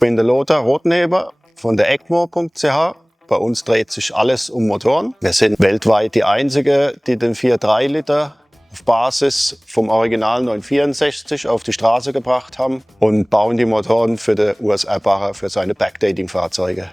bin der Lothar Rotneber von der ecmo.ch. Bei uns dreht sich alles um Motoren. Wir sind weltweit die Einzige, die den 4,3 Liter auf Basis vom Original 964 auf die Straße gebracht haben und bauen die Motoren für den Urs Erbacher für seine Backdating-Fahrzeuge.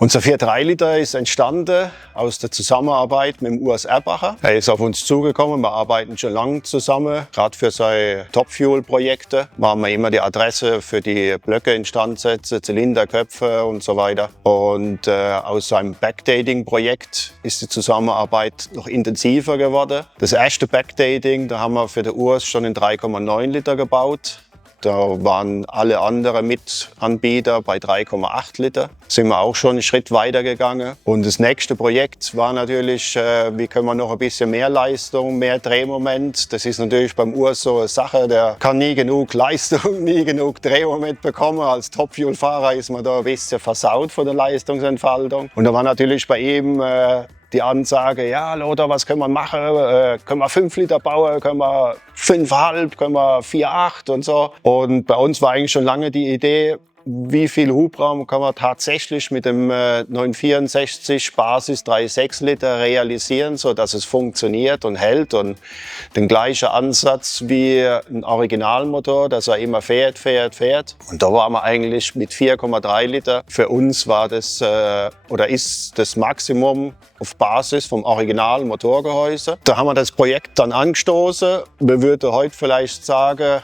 Unser 4,3 Liter ist entstanden aus der Zusammenarbeit mit dem Urs Erbacher. Er ist auf uns zugekommen, wir arbeiten schon lange zusammen, gerade für seine Top-Fuel-Projekte. Machen wir immer die Adresse für die Blöcke instand setzen, Zylinderköpfe und so weiter. Und aus seinem Backdating-Projekt ist die Zusammenarbeit noch intensiver geworden. Das erste Backdating, da haben wir für den Urs schon in 3,9 Liter gebaut. Da waren alle anderen Mitanbieter bei 3,8 Liter. Sind wir auch schon einen Schritt weiter gegangen. Und das nächste Projekt war natürlich, wie können wir noch ein bisschen mehr Leistung, mehr Drehmoment. Das ist natürlich beim Urs so eine Sache, der kann nie genug Leistung, nie genug Drehmoment bekommen. Als Top-Fuel-Fahrer ist man da ein bisschen versaut von der Leistungsentfaltung. Und da war natürlich bei ihm die Ansage, ja Lothar, was können wir machen? Können wir 5 Liter bauen? Können wir 5,5? Können wir 4,8 und so? Und bei uns war eigentlich schon lange die Idee, wie viel Hubraum kann man tatsächlich mit dem 964 Basis 3,6 Liter realisieren, so dass es funktioniert und hält und den gleichen Ansatz wie ein Originalmotor, dass er immer fährt. Und da waren wir eigentlich mit 4,3 Liter. Für uns war das oder ist das Maximum auf Basis vom Original-Motorgehäuse. Da haben wir das Projekt dann angestoßen. Wir würden heute vielleicht sagen,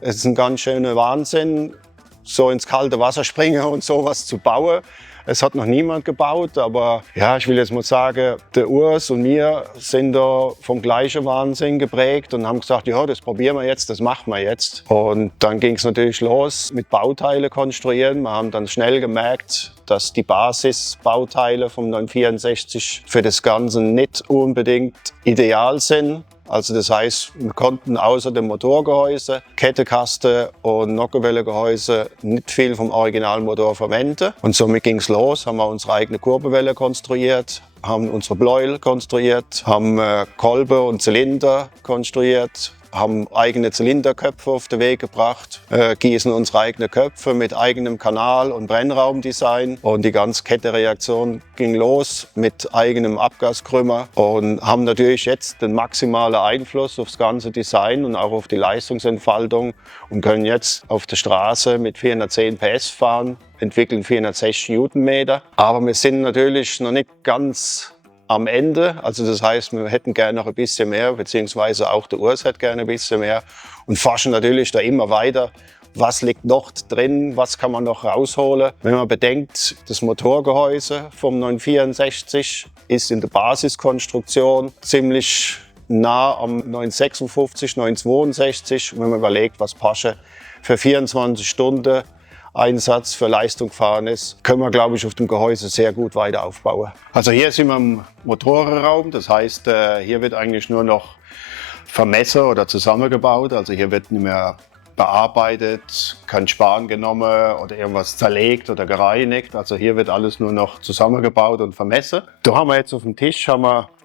es ist ein ganz schöner Wahnsinn, so ins kalte Wasser springen und sowas zu bauen. Es hat noch niemand gebaut, aber ja, ich will jetzt mal sagen, der Urs und wir sind da vom gleichen Wahnsinn geprägt und haben gesagt, ja, das probieren wir jetzt, das machen wir jetzt. Und dann ging es natürlich los mit Bauteile konstruieren. Wir haben dann schnell gemerkt, dass die Basisbauteile vom 964 für das Ganze nicht unbedingt ideal sind. Also das heißt, wir konnten außer dem Motorgehäuse, Kettekaste und Nockenwellengehäuse nicht viel vom Originalmotor verwenden. Und somit ging es los, haben wir unsere eigene Kurbelwelle konstruiert, haben unsere Bläuel konstruiert, haben Kolben und Zylinder konstruiert, haben eigene Zylinderköpfe auf den Weg gebracht, gießen unsere eigenen Köpfe mit eigenem Kanal- und Brennraumdesign. Und die ganze Kettenreaktion ging los mit eigenem Abgaskrümmer und haben natürlich jetzt den maximalen Einfluss aufs ganze Design und auch auf die Leistungsentfaltung und können jetzt auf der Straße mit 410 PS fahren, entwickeln 460 Newtonmeter. Aber wir sind natürlich noch nicht ganz am Ende, also das heißt, wir hätten gerne noch ein bisschen mehr, beziehungsweise auch der Urs hätte gerne ein bisschen mehr und forschen natürlich da immer weiter. Was liegt noch drin, was kann man noch rausholen? Wenn man bedenkt, das Motorgehäuse vom 964 ist in der Basiskonstruktion ziemlich nah am 956, 962. Und wenn man überlegt, was Porsche für 24 Stunden Einsatz für Leistung gefahren ist, können wir, glaube ich, auf dem Gehäuse sehr gut weiter aufbauen. Also hier sind wir im Motorenraum, das heißt, hier wird eigentlich nur noch vermessen oder zusammengebaut. Also hier wird nicht mehr bearbeitet, kein Span genommen oder irgendwas zerlegt oder gereinigt. Also hier wird alles nur noch zusammengebaut und vermessen. Da haben wir jetzt auf dem Tisch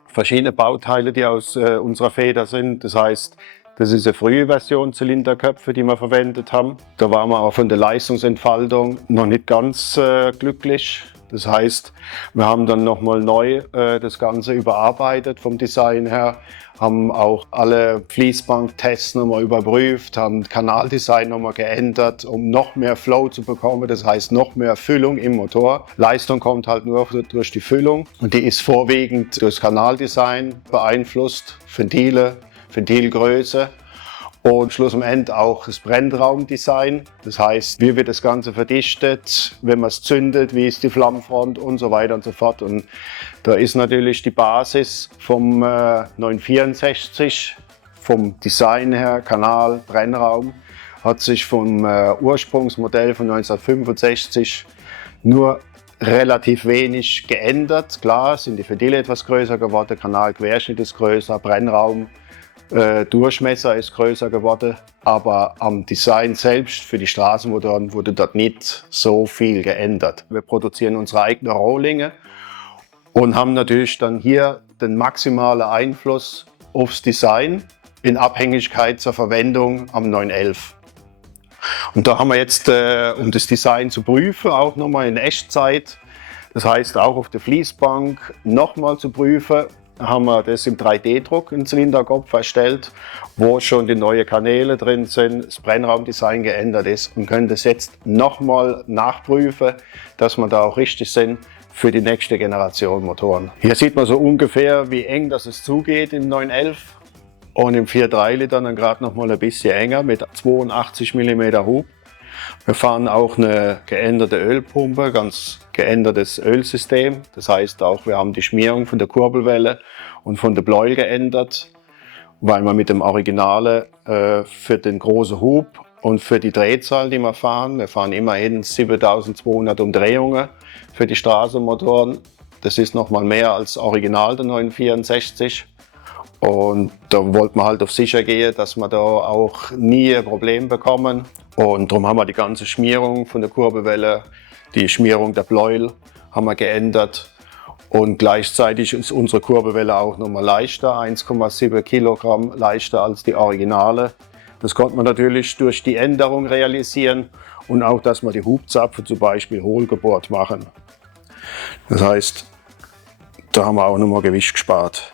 verschiedene Bauteile, die aus unserer Feder sind. Das heißt, das ist eine frühe Version Zylinderköpfe, die wir verwendet haben. Da waren wir aber von der Leistungsentfaltung noch nicht ganz glücklich. Das heißt, wir haben dann nochmal neu das Ganze überarbeitet vom Design her, haben auch alle Fließbandtests nochmal überprüft, haben das Kanaldesign nochmal geändert, um noch mehr Flow zu bekommen, das heißt noch mehr Füllung im Motor. Leistung kommt halt nur durch die Füllung und die ist vorwiegend durch das Kanaldesign beeinflusst, Ventile, Ventilgröße und schlussendlich auch das Brennraumdesign. Das heißt, wie wird das Ganze verdichtet, wenn man es zündet, wie ist die Flammenfront und so weiter und so fort. Und da ist natürlich die Basis vom 964, vom Design her, Kanal, Brennraum, hat sich vom Ursprungsmodell von 1965 nur relativ wenig geändert. Klar sind die Ventile etwas größer geworden, Kanalquerschnitt ist größer, Brennraum Durchmesser ist größer geworden, aber am Design selbst für die Straßenmotoren wurde dort nicht so viel geändert. Wir produzieren unsere eigenen Rohlinge und haben natürlich dann hier den maximalen Einfluss aufs Design in Abhängigkeit zur Verwendung am 911. Und da haben wir jetzt, um das Design zu prüfen, auch nochmal in Echtzeit, das heißt auch auf der Fließbank nochmal zu prüfen, haben wir das im 3D-Druck, einen Zylinderkopf erstellt, wo schon die neuen Kanäle drin sind, das Brennraumdesign geändert ist und können das jetzt nochmal nachprüfen, dass wir da auch richtig sind für die nächste Generation Motoren. Hier sieht man so ungefähr, wie eng das es zugeht im 911 und im 4.3 Liter dann gerade nochmal ein bisschen enger mit 82 mm Hub. Wir fahren auch eine geänderte Ölpumpe, ganz geändertes Ölsystem. Das heißt auch, wir haben die Schmierung von der Kurbelwelle und von der Pleuel geändert, weil wir mit dem Originale für den großen Hub und für die Drehzahl, die wir fahren immerhin 7200 Umdrehungen für die Straßenmotoren. Das ist nochmal mehr als Original der 964. Und da wollten wir halt auf sicher gehen, dass wir da auch nie ein Problem bekommen. Und darum haben wir die ganze Schmierung von der Kurbelwelle, die Schmierung der Pleuel haben wir geändert. Und gleichzeitig ist unsere Kurbelwelle auch nochmal leichter, 1,7 Kilogramm leichter als die Originale. Das konnte man natürlich durch die Änderung realisieren und auch, dass wir die Hubzapfen zum Beispiel hohlgebohrt machen. Das heißt, da haben wir auch nochmal Gewicht gespart.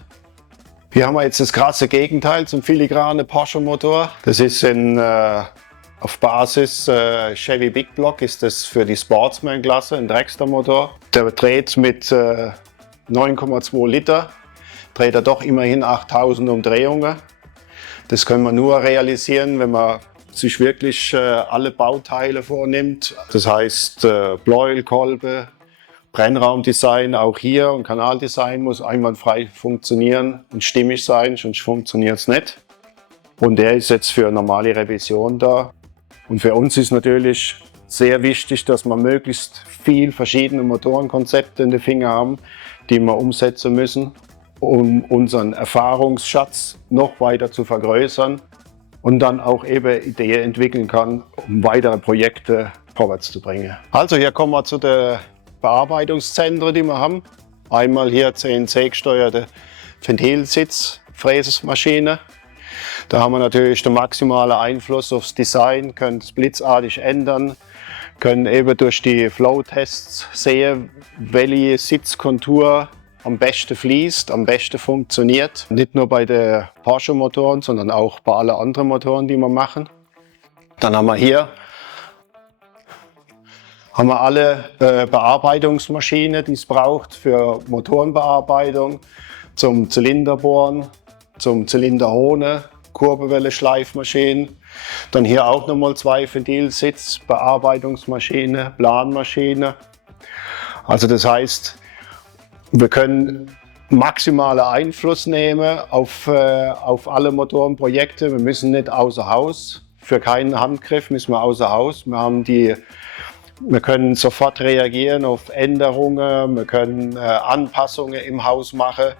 Hier haben wir jetzt das krasse Gegenteil zum filigranen Porsche Motor. Das ist auf Basis Chevy Big Block, ist das für die Sportsman-Klasse ein Dragster Motor. Der dreht mit 9,2 Liter, dreht er doch immerhin 8000 Umdrehungen. Das können wir nur realisieren, wenn man sich wirklich alle Bauteile vornimmt. Das heißt Pleuel, Kolbe, Brennraumdesign auch hier und Kanaldesign muss einwandfrei funktionieren und stimmig sein, sonst funktioniert es nicht. Und der ist jetzt für normale Revision da. Und für uns ist natürlich sehr wichtig, dass wir möglichst viel verschiedene Motorenkonzepte in den Finger haben, die wir umsetzen müssen, um unseren Erfahrungsschatz noch weiter zu vergrößern und dann auch eben Ideen entwickeln kann, um weitere Projekte vorwärts zu bringen. Also hier kommen wir zu der Bearbeitungszentren, die wir haben. Einmal hier CNC-gesteuerte Ventilsitzfräsmaschine. Da haben wir natürlich den maximalen Einfluss aufs Design, können es blitzartig ändern, können eben durch die Flow-Tests sehen, welche Sitzkontur am besten fließt, am besten funktioniert. Nicht nur bei den Porsche-Motoren, sondern auch bei allen anderen Motoren, die wir machen. Dann haben wir hier alle Bearbeitungsmaschinen, die es braucht für Motorenbearbeitung, zum Zylinderbohren, zum Zylinderholen, Kurbelwelle, Schleifmaschinen. Dann hier auch nochmal 2 Ventilsitz, Bearbeitungsmaschine, Planmaschine. Also das heißt, wir können maximalen Einfluss nehmen auf alle Motorenprojekte. Wir müssen nicht außer Haus. Für keinen Handgriff müssen wir außer Haus. Wir können sofort reagieren auf Änderungen, wir können Anpassungen im Haus machen.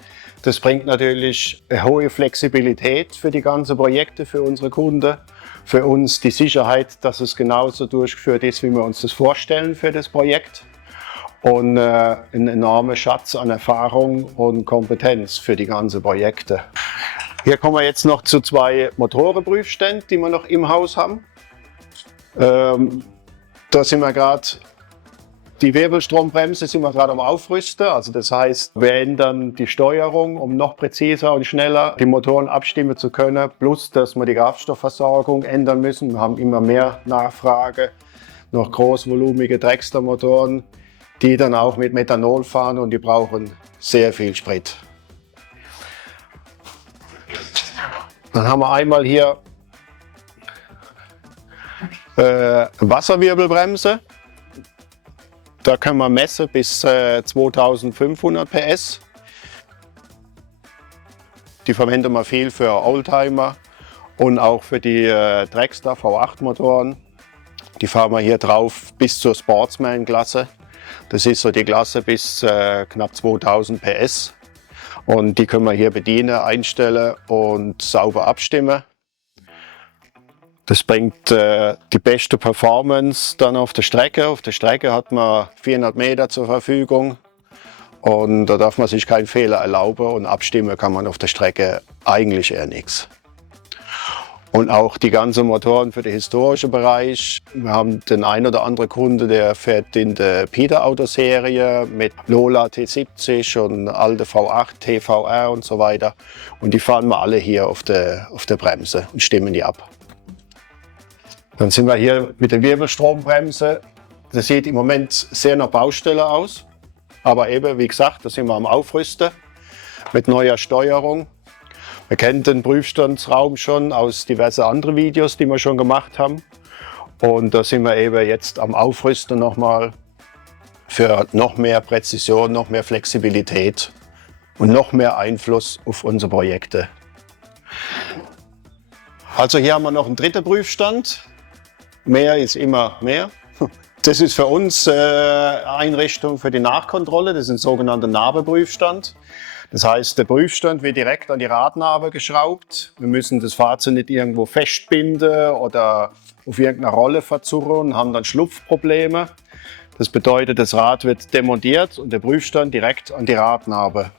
Das bringt natürlich eine hohe Flexibilität für die ganzen Projekte, für unsere Kunden. Für uns die Sicherheit, dass es genauso durchgeführt ist, wie wir uns das vorstellen für das Projekt. Und ein enormer Schatz an Erfahrung und Kompetenz für die ganzen Projekte. Hier kommen wir jetzt noch zu 2 Motorenprüfständen, die wir noch im Haus haben. Da sind wir gerade, die Wirbelstrombremse sind wir gerade am Aufrüsten. Also das heißt, wir ändern die Steuerung, um noch präziser und schneller die Motoren abstimmen zu können. Plus, dass wir die Kraftstoffversorgung ändern müssen. Wir haben immer mehr Nachfrage nach großvolumige Dragster-Motoren, die dann auch mit Methanol fahren und die brauchen sehr viel Sprit. Dann haben wir einmal hier Wasserwirbelbremse. Da können wir messen bis 2500 PS. Die verwenden wir viel für Oldtimer und auch für die Dragster V8 Motoren. Die fahren wir hier drauf bis zur Sportsman-Klasse. Das ist so die Klasse bis knapp 2000 PS. Und die können wir hier bedienen, einstellen und sauber abstimmen. Das bringt die beste Performance dann auf der Strecke. Auf der Strecke hat man 400 Meter zur Verfügung und da darf man sich keinen Fehler erlauben und abstimmen kann man auf der Strecke eigentlich eher nichts. Und auch die ganzen Motoren für den historischen Bereich. Wir haben den ein oder anderen Kunde, der fährt in der Peter-Auto-Serie mit Lola T70 und alte V8, TVR und so weiter. Und die fahren wir alle hier auf der Bremse und stimmen die ab. Dann sind wir hier mit der Wirbelstrombremse. Das sieht im Moment sehr nach Baustelle aus. Aber eben, wie gesagt, da sind wir am Aufrüsten mit neuer Steuerung. Wir kennen den Prüfstandsraum schon aus diversen anderen Videos, die wir schon gemacht haben. Und da sind wir eben jetzt am Aufrüsten nochmal für noch mehr Präzision, noch mehr Flexibilität und noch mehr Einfluss auf unsere Projekte. Also hier haben wir noch einen dritten Prüfstand. Mehr ist immer mehr. Das ist für uns Einrichtung für die Nachkontrolle. Das ist ein sogenannter Narbenprüfstand. Das heißt, der Prüfstand wird direkt an die Radnabe geschraubt. Wir müssen das Fahrzeug nicht irgendwo festbinden oder auf irgendeiner Rolle verzurren und haben dann Schlupfprobleme. Das bedeutet, das Rad wird demontiert und der Prüfstand direkt an die Radnabe.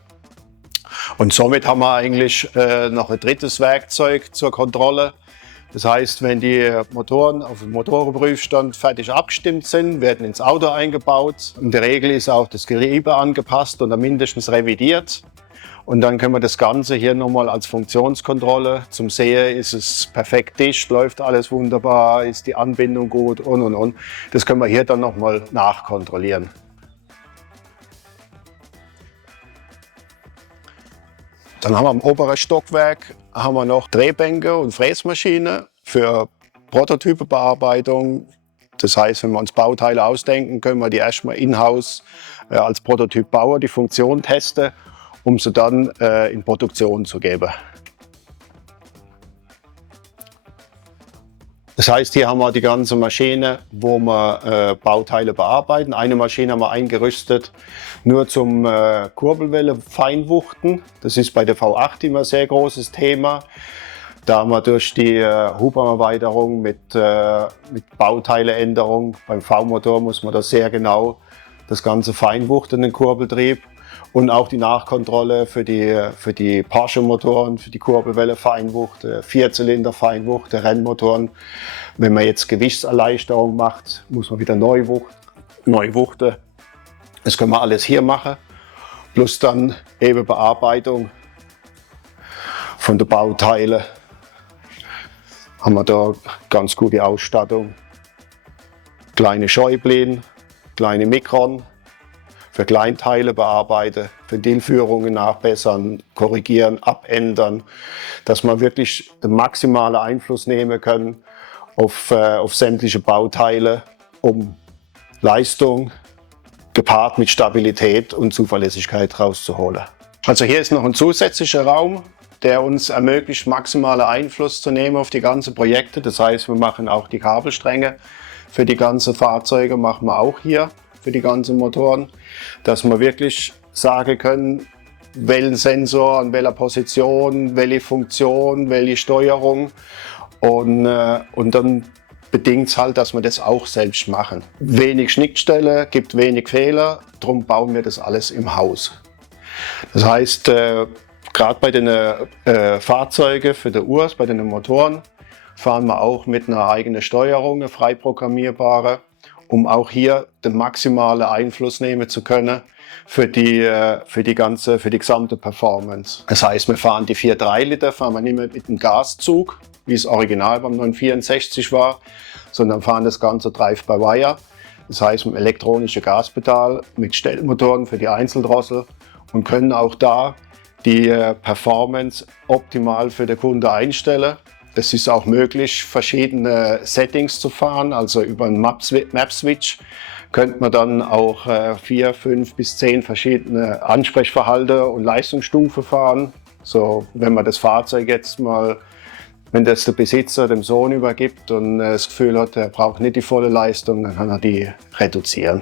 Und somit haben wir eigentlich noch ein drittes Werkzeug zur Kontrolle. Das heißt, wenn die Motoren auf dem Motorenprüfstand fertig abgestimmt sind, werden ins Auto eingebaut. In der Regel ist auch das Getriebe angepasst oder mindestens revidiert. Und dann können wir das Ganze hier nochmal als Funktionskontrolle zum Sehen, ist es perfekt dicht, läuft alles wunderbar, ist die Anbindung gut und. Das können wir hier dann nochmal nachkontrollieren. Dann haben wir im oberen Stockwerk noch Drehbänke und Fräsmaschine für Prototypenbearbeitung. Das heißt, wenn wir uns Bauteile ausdenken, können wir die erstmal in-house als Prototypbauer die Funktion testen, um sie dann in Produktion zu geben. Das heißt, hier haben wir die ganze Maschine, wo wir Bauteile bearbeiten. Eine Maschine haben wir eingerüstet nur zum Kurbelwelle Feinwuchten. Das ist bei der V8 immer ein sehr großes Thema. Da haben wir durch die Hubramerweiterung mit Bauteileänderung beim V-Motor muss man da sehr genau das ganze feinwuchten, den Kurbeltrieb. Und auch die Nachkontrolle für die Porsche-Motoren, für die Kurbelwelle Feinwucht, Vierzylinder Feinwucht, Rennmotoren. Wenn man jetzt Gewichtserleichterung macht, muss man wieder neu wuchten. Das können wir alles hier machen. Plus dann eben Bearbeitung von den Bauteilen. Haben wir da ganz gute Ausstattung. Kleine Scheubläden, kleine Mikron. Für Kleinteile bearbeiten, Ventilführungen nachbessern, korrigieren, abändern, dass wir wirklich den maximalen Einfluss nehmen können auf sämtliche Bauteile, um Leistung gepaart mit Stabilität und Zuverlässigkeit rauszuholen. Also hier ist noch ein zusätzlicher Raum, der uns ermöglicht, maximalen Einfluss zu nehmen auf die ganzen Projekte. Das heißt, wir machen auch die Kabelstränge für die ganzen Fahrzeuge, machen wir auch hier. Für die ganzen Motoren, dass wir wirklich sagen können, welchen Sensor, an welcher Position, welche Funktion, welche Steuerung und dann bedingt es halt, dass wir das auch selbst machen. Wenig Schnittstelle, gibt wenig Fehler, darum bauen wir das alles im Haus. Das heißt, gerade bei den Fahrzeugen für die Urs, bei den Motoren, fahren wir auch mit einer eigenen Steuerung, eine frei programmierbare, um auch hier den maximalen Einfluss nehmen zu können für die gesamte Performance. Das heißt, wir fahren die 4,3 Liter, fahren wir nicht mehr mit dem Gaszug, wie es original beim 964 war, sondern fahren das Ganze Drive-by-Wire. Das heißt, mit einem elektronischen Gaspedal, mit Stellmotoren für die Einzeldrossel und können auch da die Performance optimal für den Kunde einstellen. Es ist auch möglich, verschiedene Settings zu fahren, also über einen Map-Switch könnte man dann auch 4, 5 bis 10 verschiedene Ansprechverhalten und Leistungsstufen fahren. So, wenn man das Fahrzeug jetzt mal, wenn das der Besitzer dem Sohn übergibt und das Gefühl hat, er braucht nicht die volle Leistung, dann kann er die reduzieren.